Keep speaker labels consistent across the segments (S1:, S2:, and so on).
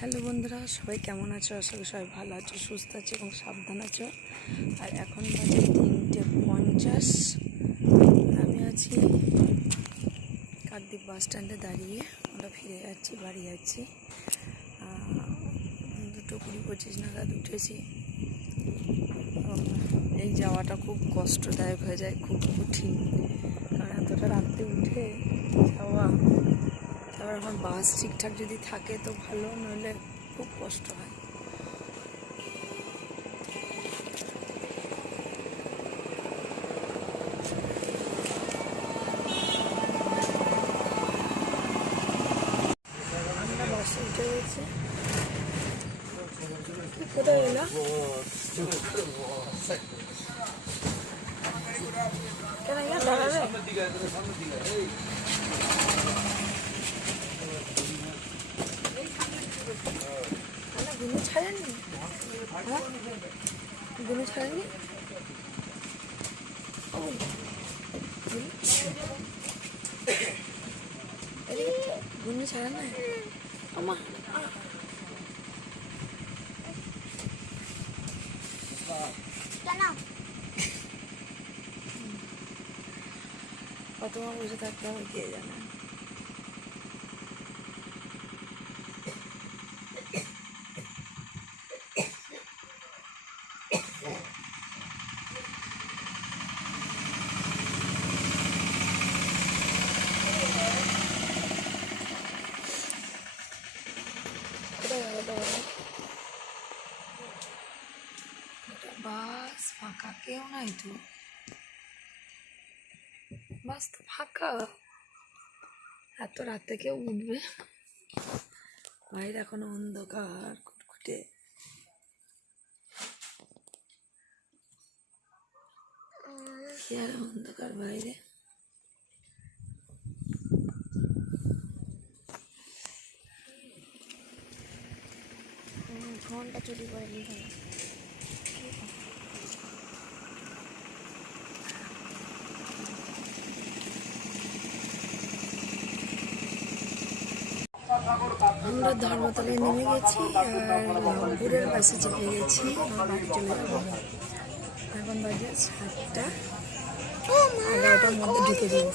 S1: Hello বন্ধুরা, সবাই কেমন আছো? আশা করি সবাই ভালো আছো, সুস্থ আছো এবং সাবধান আছো। আর এখন বাজে তিনটে পঞ্চাশ। আমি আছি কাকদ্বীপ বাস স্ট্যান্ডে দাঁড়িয়ে। আমরা ফিরে যাচ্ছি, বাড়ি যাচ্ছি। দুটো কুড়ি পঁচিশ নাগাদ উঠেছি। এই যাওয়াটা খুব কষ্টদায়ক হয়ে যায়, খুব কঠিন। কারণ এতটা রাত্রে উঠে যাওয়া তারপর এখন বাস ঠিকঠাক যদি থাকে তো ভালো, নইলে খুব কষ্ট হয়। কোথায় এলো? কেন দাঁড়াবে আমরা গুনু ছাড়েননি হ্যাঁ গুনু ছাড়েননি ও, গুনু? এদিকে তো গুনু ছাড়ে না আমা কতবার বসে থাকতে হবে কে জানে কোথায় গেল তো ওরা? এটা বাস ফাঁকা কেউ নাই তো বাস তো ফাঁকা এত রাতে কেউ উঠবে। বাইরে এখনও অন্ধকার, কুটকুটে। আর অন্ধকার বাইরে?
S2: ঘণ্টা চুরি করে নিয়ে
S1: আমরা ধর্মতলায় নেমে গেছি আর বাসে গেছি। বাড়ি চলে যাব এখন বাজে সাতটা। এগারোটার মধ্যে ঢুকে যাব।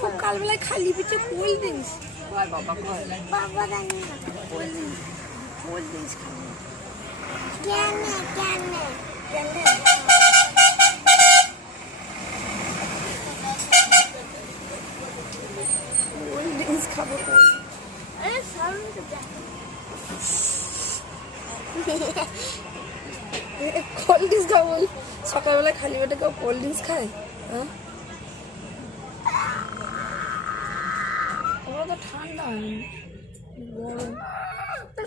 S1: সকালবেলায় খালি পেটে কোল্ড ড্রিঙ্কস বাবা কয়
S2: বাবা জানি
S1: কোল্ড ড্রিঙ্কস কোল্ড ড্রিঙ্কস খাব।
S2: কেন কেন? কেন?
S1: কোল্ড ড্রিঙ্কস খাব
S2: আরে সাউন্ড তো।
S1: কোল্ড ড্রিঙ্কস খাব বল। সকালবেলায় খালি পেটে কেউ কোল্ড ড্রিঙ্কস খায়? হ্যাঁ? ওরা তো ঠান্ডা। গরম।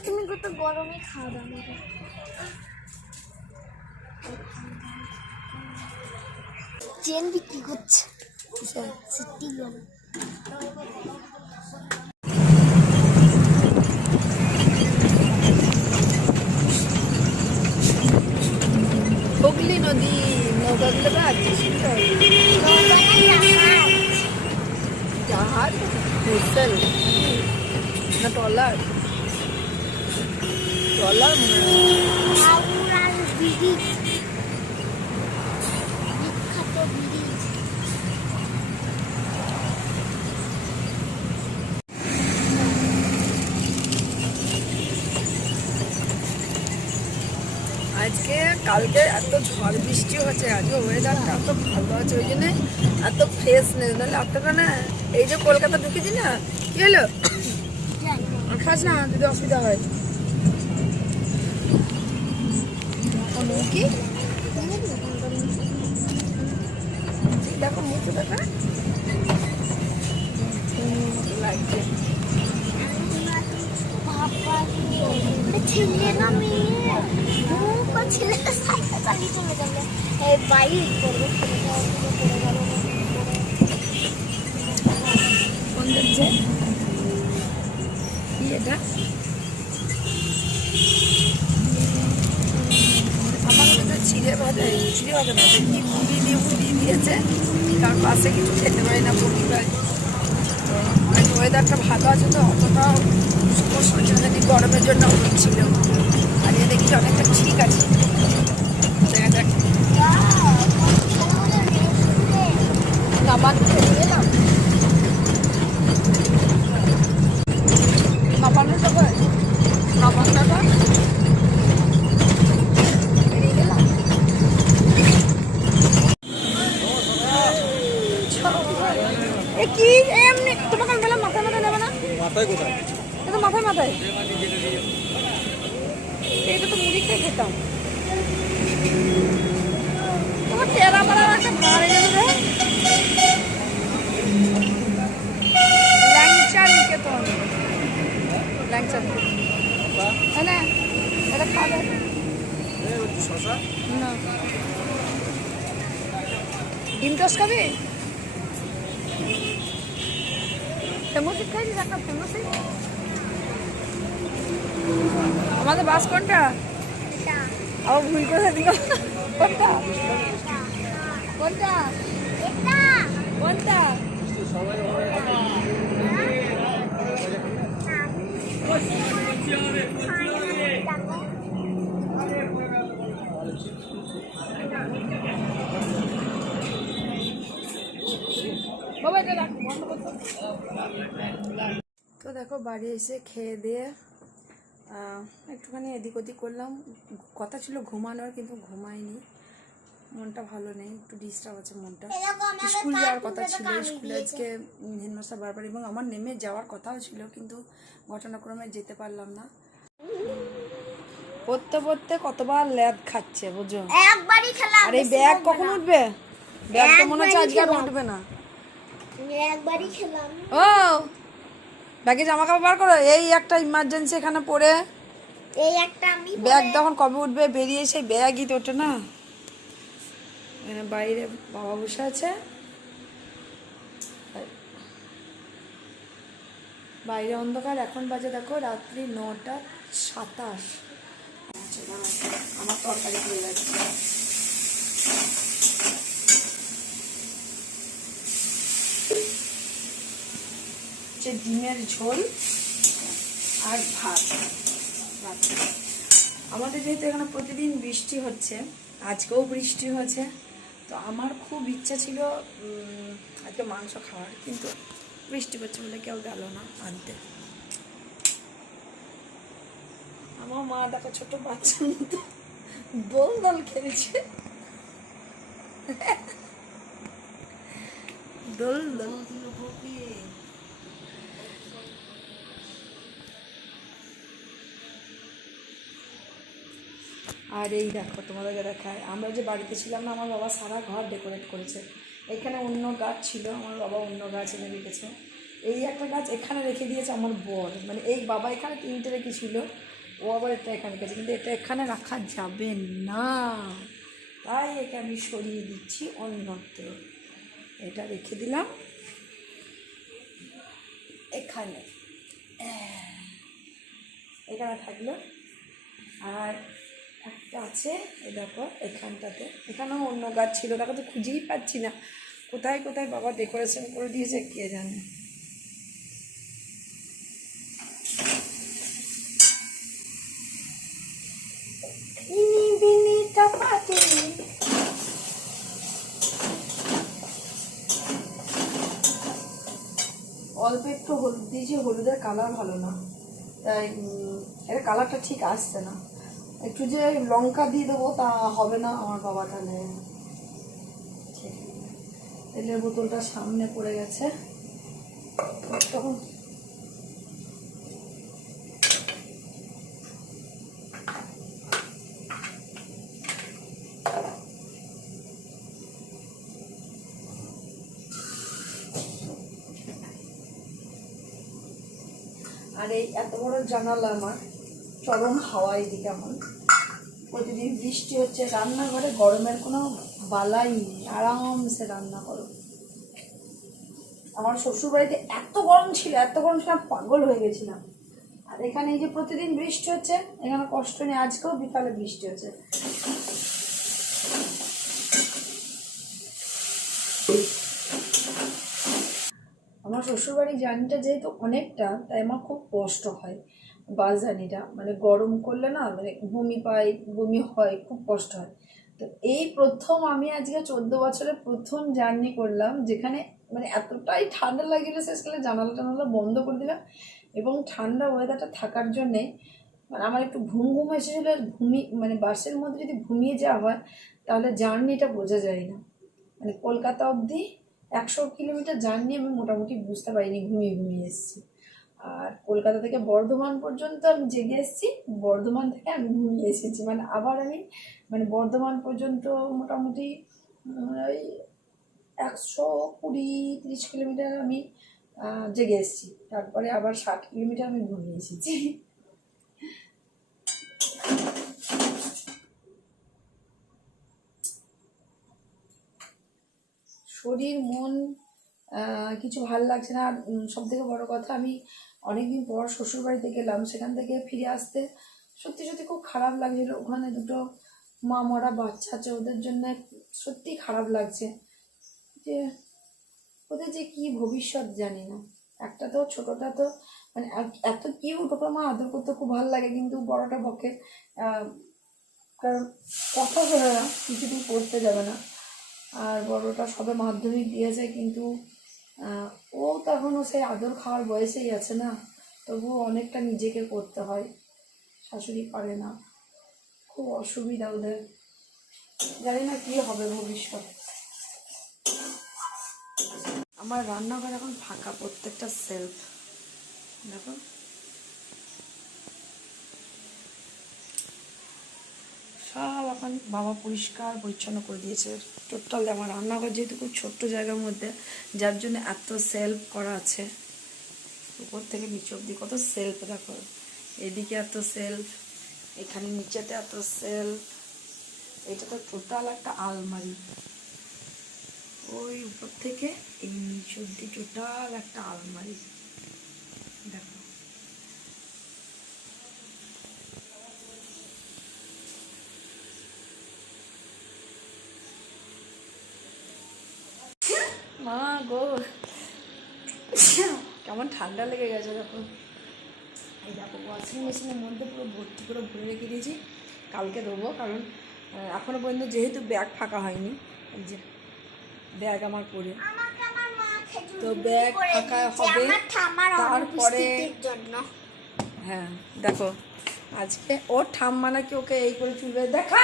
S2: তুমি কত গরমে খাওয়া দাওয়া। চেন বিক্রি করছে? সত্যি গরম।
S1: হুগলি নদী নৌকাগুলো তো আছে সুন্দর। জাহাজ ভেসেল না ট্রলার? ট্রলার মনে আজকে, কালকে এত ঝড় বৃষ্টি হচ্ছে, আজকে ওয়েদারটা এত ভালো আছে, ওই জন্যে এত ফ্রেশনেস নাহলে আপনারা না এই যে কলকাতা ঢুকেছি না, কি হলো? খাস না, যদি অসুবিধা হয়। কি? দেখো মুখে দেখা। লাগছে
S2: বাবা রে, ছেলে মেয়ে মুখ আর সাইকেল চালিয়ে চলে গেল বাইক করবে ছেলেটা ওদিকে পড়ে গেল
S1: কোন যাচ্ছে কি এটা আমার কাছে চিড়ে ভাজা ভাজা না কি দিয়ে মুড়ি দিয়েছে তার পাশে কিছু খেতে পারি না আমি ওয়েদারটা ভালো আছে তো অতটাও সমস্যা যদি গরমের জন্য হচ্ছিল। আর এ দেখি অনেকটা ঠিক আছে। দেখা যাক। আমার খেয়ে এলাম নামানো যাবে নামান যাবে বেরিয়ে গেলাম এ কি এমনি তোমাকে আমি বললাম মাথায় মাথায় নেবে না
S3: মাথায় কোথায়?
S1: এটা মাথায় মাথায়। এটা তো মুড়ি খেয়ে খেতাম। তোমার টেরা পাড়া একটা মারে গেল রে ল্যাংচা নিকেতন ল্যাংচা হ্যাঁ এটা খাবে
S3: শশা?
S1: না। ডিম টোস্ট খাবি? আমাদের বাস কোনটা? আবার ভুল করে দিল। কোনটা? কোনটা? কোনটা? তো দেখো বাড়ি এসে খেয়ে দিয়ে একটুখানি এদিক ওদিক করলাম। কথা ছিল ঘুমানোর কিন্তু ঘুমাইনি। মনটা ভালো নেই একটু ডিস্টার্ব আছে মনটা। স্কুল যাওয়ার কথা ছিল স্কুলে আজকে হেডমাস্টার বারবার এবং আমার নেমে যাওয়ার কথাও ছিল কিন্তু ঘটনাক্রমে যেতে পারলাম না। পড়তে পড়তে কতবার ল্যাব খাচ্ছে বুঝো?
S2: একবারই খেলাম
S1: আর এই ব্যাগ কখন উঠবে? ব্যাগ তো মনে হচ্ছে আজকে আর উঠবে না।
S2: একবারই খেলাম।
S1: ও! ব্যাগে জামা কাপড় বার করো। এই একটা ইমার্জেন্সি এখানে পড়ে।
S2: এই একটা আমি
S1: ব্যাগ তখন কবে উঠবে বেরিয়ে সেই ব্যাগই তো ওঠে না। এখানে বাইরে বাবা বসে আছে। বাইরে অন্ধকার এখন বাজে দেখো রাত্রি নটা সাতাশ। আমার তরকারি হয়ে যাচ্ছে হচ্ছে ডিমের ঝোল আর ভাত। আমাদের যেহেতু এখানে প্রতিদিন বৃষ্টি হচ্ছে, আজকেও বৃষ্টি হয়েছে, তো আমার খুব ইচ্ছা ছিল আজকে মাংস খাওয়ার, কিন্তু বৃষ্টি হচ্ছে বলে কেউ গেল না আনতে। আমার মা দেখো ছোট বাচ্চার মতো দোল দোল খেলছে। দোল দোল। আর এই দেখো, তোমাদেরকে দেখায়। আমরা যে বাড়িতে ছিলাম না, আমার বাবা সারা ঘর ডেকোরেট করেছে। এখানে অন্য গাছ ছিল, আমার বাবা অন্য গাছ এনে রেখেছে। এই একটা গাছ এখানে রেখে দিয়েছে আমার বর। মানে এই বাবা এখানে তিনটে রেখেছিল ও আবার এটা এখানে রেখেছে। কিন্তু এটা এখানে রাখা যাবে না। তাই একে আমি সরিয়ে দিচ্ছি অন্যত্র। এটা রেখে দিলাম। এখানে। এখানে থাকল। আর একটা আছে এ দেখো এখানটাতে। এখানেও অন্য গাছ ছিল দেখো তো খুঁজেই পাচ্ছি না। কোথায় কোথায় বাবা ডেকোরেশন করে দিয়েছে কে জানে? অল্প একটু হলুদ দিয়েছি হলুদের কালার ভালো না। তাই এর কালারটা ঠিক আসছে না। একটু যে লঙ্কা দিয়ে দেবো তা হবে না, আমার বাবা তাহলে তেলের বোতলটা সামনে পড়ে গেছে। তখন আর এই এত বড় জানালা আমার। চরম হাওয়া এদিকে আমার। প্রতিদিন বৃষ্টি হচ্ছে, রান্নাঘরে গরমের কোনো বালাই নেই, আরামসে রান্না করো। আমার শ্বশুর বাড়িতে এত গরম ছিল, এত গরম ছিল পাগল হয়ে গেছিলাম। আর এখানে এই যে প্রতিদিন বৃষ্টি হচ্ছে, এখানে কষ্ট নেই, আজকেও বিকালে বৃষ্টি হচ্ছে। আমার শ্বশুরবাড়ির জার্নিটা যেহেতু অনেকটা, তাই আমার খুব কষ্ট হয়। বাস জার্নিটা মানে গরম করলে না মানে বমি পাই বমি হয়, খুব কষ্ট হয়। তো এই প্রথম আমি আজকে চোদ্দ বছরে প্রথম জার্নি করলাম, যেখানে মানে এতটাই ঠান্ডা লাগিয়েছিল শেষকালে জানালা টানালা বন্ধ করে দিলাম এবং ঠান্ডা ওয়েদারটা থাকার জন্যে মানে আমার একটু ঘুম ঘুম এসেছিল ঘুমি মানে বাসের মধ্যে যদি ঘুমিয়ে যাওয়া হয়, তাহলে জার্নিটা বোঝা যায় না। মানে কলকাতা অবধি একশো কিলোমিটার জার্নি আমি মোটামুটি বুঝতে পারিনি, ঘুমিয়ে ঘুমিয়ে এসেছি। আর কলকাতা থেকে বর্ধমান পর্যন্ত আমি জেগে এসেছি, বর্ধমান থেকে আমি ঘুমিয়ে এসেছি। মানে আবার আমি মানে বর্ধমান পর্যন্ত মোটামুটি ওই একশো কুড়ি, তিরিশ কিলোমিটার আমি জেগে এসেছি। তারপরে আবার ষাট কিলোমিটার আমি ঘুমিয়ে এসেছি। শরীর, মন কিছু ভালো লাগছে না। সব থেকে বড় কথা আমি অনেকদিন পর শ্বশুর বাড়িতে গেলাম, সেখান থেকে ফিরে আসতে সত্যি সত্যি খুব খারাপ লাগছিল। ওখানে দুটো মা মরা বাচ্চা আছে, ওদের জন্য সত্যি খারাপ লাগছে যে ওদের যে কি ভবিষ্যৎ জানি না। একটা তো ছোটটা তো মানে এত- কিউট ওকে আমার আদর করতে খুব ভালো লাগে, কিন্তু বড়টা পক্ষে কারণ কথা শোনে না কিছুতেই পড়তে যাবে না। আর বড়টা সবে মাধ্যমিক দিয়েছে, কিন্তু ও তো এখনও সেই আদর খাওয়ার বয়সেই আছে না? তবুও অনেকটা নিজেকে করতে হয়। শাশুড়ি পারে না। খুব অসুবিধা ওদের। জানি না কী হবে ভবিষ্যৎ। আমার রান্নাঘর এখন ফাঁকা, প্রত্যেকটা সেলফ। দেখো। সব এখন বাবা পরিষ্কার, পরিচ্ছন্ন করে দিয়েছে। টোটাল আমার রান্নাঘর যেহেতু খুব ছোট্ট জায়গার মধ্যে, যার জন্য এত সেলফ করা আছে। উপর থেকে নিচে অব্দি কত সেলফ দেখো। এদিকে এত সেলফ এখানে নিচেতে এত সেলফ এটা তো টোটাল একটা আলমারি। ওই উপর থেকে এই নিচ অব্দি টোটাল একটা আলমারি। দেখো। মা গো। কেমন ঠান্ডা লেগে গেছে দেখো। এই দেখো ওয়াশিং মেশিনের মধ্যে পুরো ভর্তি করে ভরে রেখে দিয়েছি। কালকে দেবো কারণ আহ, এখনও পর্যন্ত যেহেতু ব্যাগ ফাঁকা হয়নি এই যে ব্যাগ আমার পরে তো ব্যাগ ফাঁকা হবে, তারপরে- হ্যাঁ দেখো আজকে ওর ঠাম্মা নাকি ওকে এই করে চুল বেঁধে দেখা!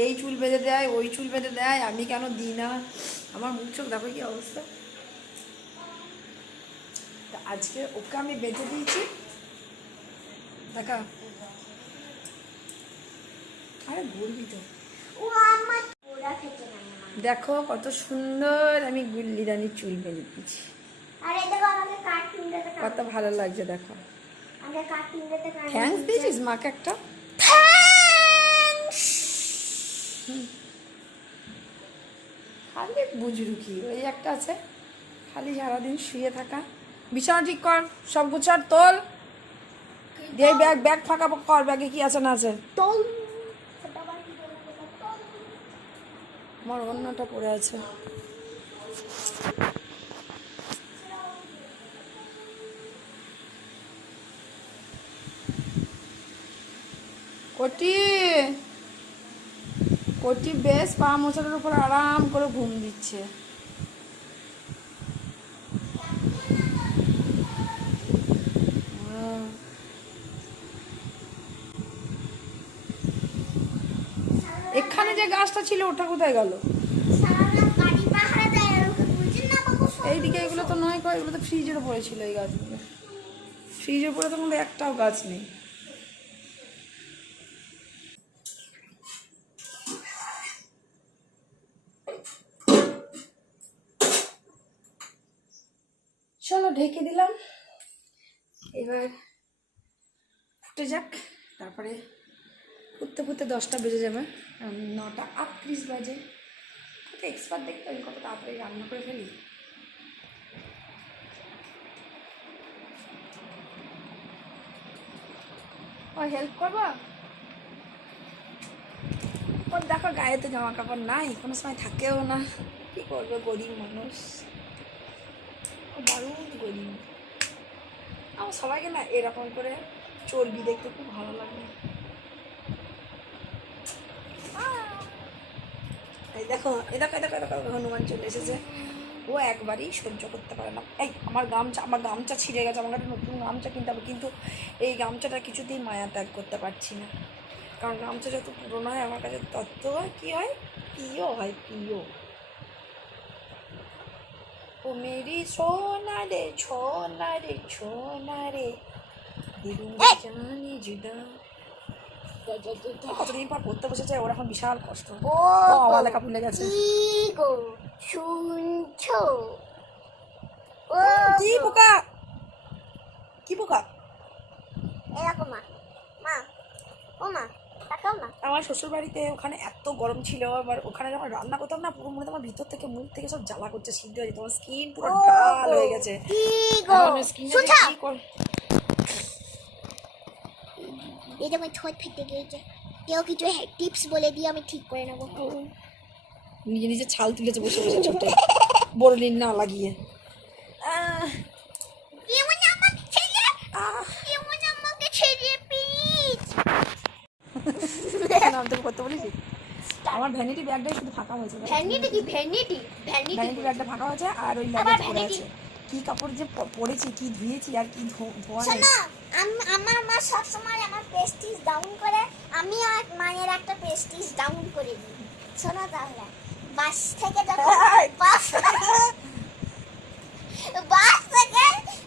S1: এই চুল বেঁধে দেয় ওই চুল বেঁধে দেয় আমি কেন দিই না? আমার মুখ চোখ দেখো কি অবস্থা? তা আজকে ওকে আমি বেঁধে দিয়েছি। দেখা। আরে তো দেখো কত সুন্দর আমি গুল্লি রানির চুল বেঁধে দিয়েছি। কত ভালো লাগছে দেখো। থ্যাংকস দিয়েছিস মাকে একটা।
S2: থ্যাঙ্কস
S1: খালি বুজরুকি ওই একটা আছে। খালি সারাদিন শুয়ে থাকা। বিছানা ঠিক কর সব গুছার তোল। দিয়ে ব্যাগ ব্যাগ ফাঁকা কর ব্যাগে কি আছে না আছে।
S2: তোল।
S1: আমার অন্যটা পড়ে আছে। কটি? কটি বেশ পা মোছানোর উপর আরাম করে ঘুম দিচ্ছে। এখানে যে গাছটা ছিল, ওটা কোথায় গেল? এইদিকে এগুলো তো নয় কয়, এগুলো তো ফ্রিজের উপরে ছিল এই গাছগুলো। ফ্রিজের উপরে তো কোনো একটাও গাছ নেই। চলো ঢেকে দিলাম। এবার ফুটে যাক, তারপরে ফুটতে ফুটতে দশটা বেজে যাবে। নটা আটত্রিশ বাজে। কত এক্সপার্ট দেখতে আমি কত তাড়াতাড়ি রান্না করে ফেলি। ও হেল্প করবা? ওর দেখো গায়ে তো জামা কাপড় নাই, কোনো সময় থাকেও না। কি করবে গরিব মানুষ? দারুণ করি আমার সবাইকে না এরকম করে চর্বি দেখতে খুব ভালো লাগে। এই দেখো এই দেখো দেখো দেখো হনুমান চলে এসেছে। ও একবারই সহ্য করতে পারে না। এই, আমার গামছা আমার গামছা ছিঁড়ে গেছে, আমার একটা নতুন গামছা কিনতে হবে, কিন্তু এই গামছাটা কিছুতেই মায়া ত্যাগ করতে পারছি না। কারণ গামছা যত পুরোনো হয়, আমার কাছে তত কী হয়? প্রিয় হয়, প্রিয়। ও মেরি সোনা রে সোনা রে সোনা রে জানি জুদা কতদিন পর পড়তে বসেছে ওর এখন বিশাল কষ্ট।
S2: ও
S1: আমার লেখা ভুলে গেছে।
S2: শুনছো?
S1: কি পোকা? কি পোকা?
S2: এরকম মা মা ও মা
S1: আমার শ্বশুর বাড়িতে ওখানে এত গরম ছিল আবার ওখানে যখন রান্না করতাম না পুরো মনে হয় আমার ভিতর থেকে মুখ থেকে সব জ্বালা করছে সিদ্ধ হয়ে যেত আমার স্কিন পুরো ডাল হয়ে গেছে। আমার
S2: এই যে আমার ঠোঁট ফেটে গিয়েছে। কেউ কিছু টিপস বলে দিয়ে আমি ঠিক করে নেব।
S1: নিজে নিজে ছাল তুলেছে বসে বসে ছোট বড় লিন না লাগিয়ে আহ,
S2: কেমন আমাকে ছেড়ে
S1: আহ,
S2: কেমন আমাকে ছেড়ে প্লিজ
S1: কেন আমি তোকে করতে বলেছি? আমার ভ্যানিটি ব্যাগটাই শুধু ফাঁকা হয়েছে
S2: ভ্যানিটি কি? ভ্যানিটি ভ্যানিটি
S1: ব্যাগটা ফাঁকা হয়েছে আর ওই লাগেজ পড়ে আছে। কি কাপড় যে পরেছি কি ধুয়েছি আর কি ধোয়া নেই।
S2: আম- আমার মা সবসময় আমার প্রেস্টিজ ডাউন করে আমি আর মায়ের একটা প্রেস্টিজ ডাউন করে দিই। শোনো তাহলে বাস থেকে যখন বাস বাস থেকে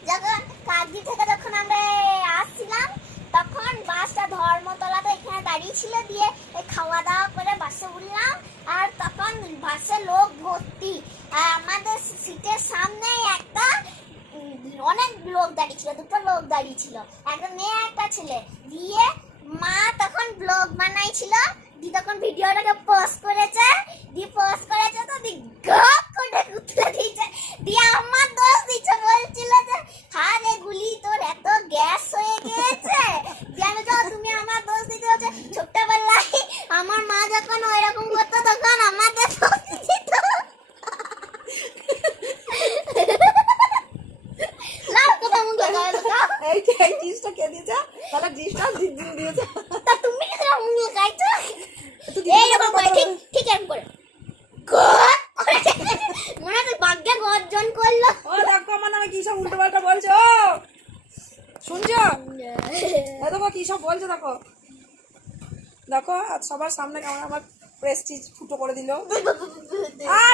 S2: যখন কাকদি থেকে যখন আমরা দাঁড়িয়ে ছিল দিয়ে খাওয়া দাওয়া করে বাসে উঠলাম আর তখন বাসে লোক ভর্তি। আর আমাদের সিটের সামনে একটা অনেক লোক দাঁড়িয়ে ছিল দুটো লোক দাঁড়িয়ে ছিল একটা মেয়ে একটা ছেলে। দিয়ে মা তখন ব্লগ বানাইছিল। দি তখন ভিডিওটাকে পোস্ট করেছে। দি পোস্ট করেছে তো দি গপ করে উঠলে দিয়েছে। দিয়ে আমার দোষ দিচ্ছে বলছিল যে হ্যাঁ রে গুলি, তোর এত গ্যাস হয়ে আমার ছোট্টবেলায় আমার মা যখন ওইরকম করতো তখন আমাদের দিত।
S1: এই জিনিসটা কে দিয়েছে? তাহলে জিনিসটা দিন দিয়েছে।
S2: তা তুমি কেন মুখ লাগাইছো
S1: তুই
S2: এই
S1: দিদির
S2: রকম
S1: কথা
S2: করে
S1: বল।
S2: ঠিক ঠিক এরকম করে গপ করে। মনে হচ্ছে বাগ্যে গর্জন করল
S1: ও দেখো আমার নামে কি সব উল্টো পাল্টা বলছো শুনছো এই দেখো কি সব বলছো দেখো দেখো আজ সবার সামনে কেমন আমার প্রেস্টিজ ফুটো করে দিল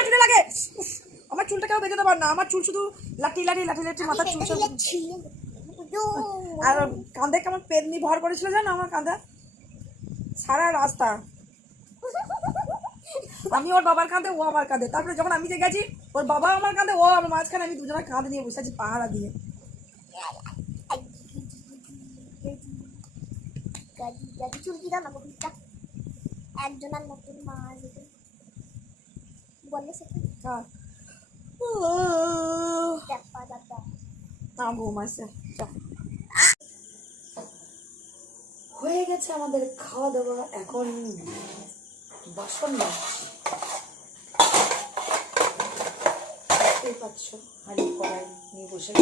S1: চুলে লাগে আমার চুলটা কেউ বেঁধে দেবার না আমার চুল শুধু লাঠি লাঠি লাঠি লাঠি মাথার চুল সব আর কাঁধে কেমন পেদনি ভর করেছিল জানো আমার কাঁধে সারা রাস্তা আমি ওর বাবার কাঁধে ও আমার কাঁধে তারপরে যখন আমি যে গেছি ওর বাবা আমার কাঁধে ও আমার মাঝখানে আমি দুজনের কাঁধে নিয়ে বসে আছি পাহারা দিয়ে
S2: চুলকি দাও না একজনের নতুন মা আসবে বলে সেটা
S1: হ্যাঁ।
S2: চাপা চাপা
S1: না ঘুম হয়ে গেছে আমাদের খাওয়া দাওয়া এখন বাসন দেখতেই পাচ্ছ হাঁড়ি কড়াই নিয়ে বসে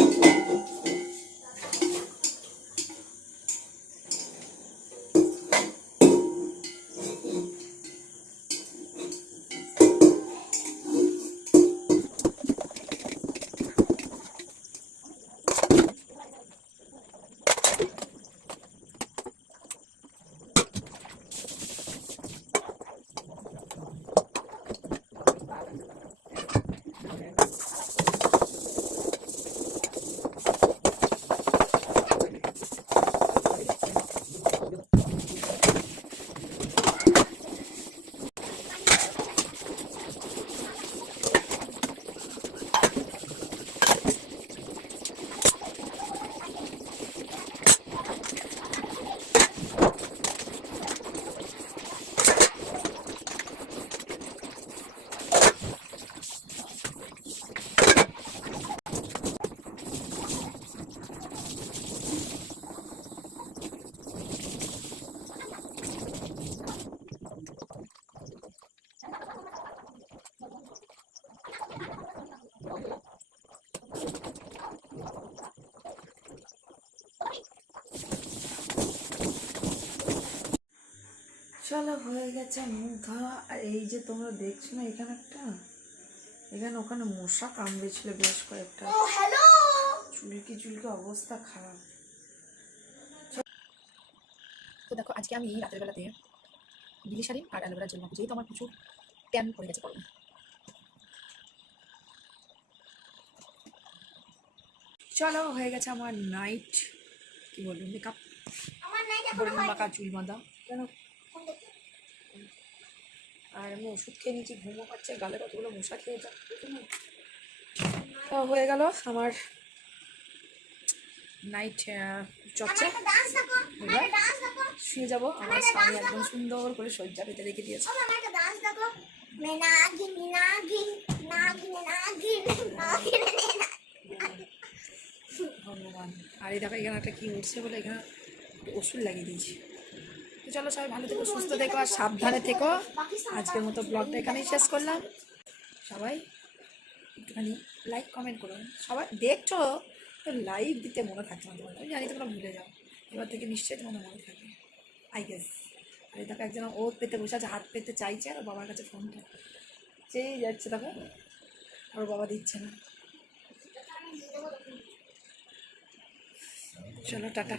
S1: গেছে মুখ ধোয়া আর এই যে তোমরা দেখছ না এখানে একটা এখানে ওখানে মশা কামড়েছিল বেশ কয়েকটা। চুলকি চুলকি অবস্থা খারাপ।
S4: তো দেখো আজকে আমি রাতের বেলাতে বিলিশারিন আর অ্যালোভেরা জেল মাখবো যেহেতু আমার প্রচুর ট্যান পড়ে গেছে পরনে।
S1: চলো হয়ে গেছে আমার নাইট কি বলব মেকআপ বরুণ চুল বাঁধা। কেন? আর আমি ওষুধ খেয়ে নিয়েছি ঘুমো পাচ্ছে গালে কতগুলো মশা খেয়ে তা হয়ে গেল আমার নাইট চর্চা এবার শুয়ে যাব আমার স্বামী একদম সুন্দর করে শয্যা পেতে রেখে দিয়েছে। ভগবান। আর এই দেখো এখানে একটা কি উঠছে বলে এখানে ওষুধ লাগিয়ে দিয়েছি। তো চলো সবাই ভালো থেকো, সুস্থ থেকো আর সাবধানে থেকো। আজকের মতো ব্লগটা এখানেই শেষ করলাম। সবাই একটুখানি লাইক কমেন্ট করুন সবাই দেখছ, তো লাইক দিতে মনে থাকছে না আমি জানি তোমরা ভুলে যাও। এবার থেকে নিশ্চয়ই তোমাদের মনে থাকবে। আই গেস আর দেখো একজন ও পেতে বসে আছে, হাত পেতে চাইছে আর বাবার কাছে ফোনটা চেয়ে যাচ্ছে দেখো। আর বাবা দিচ্ছে না। চলো, টাটা।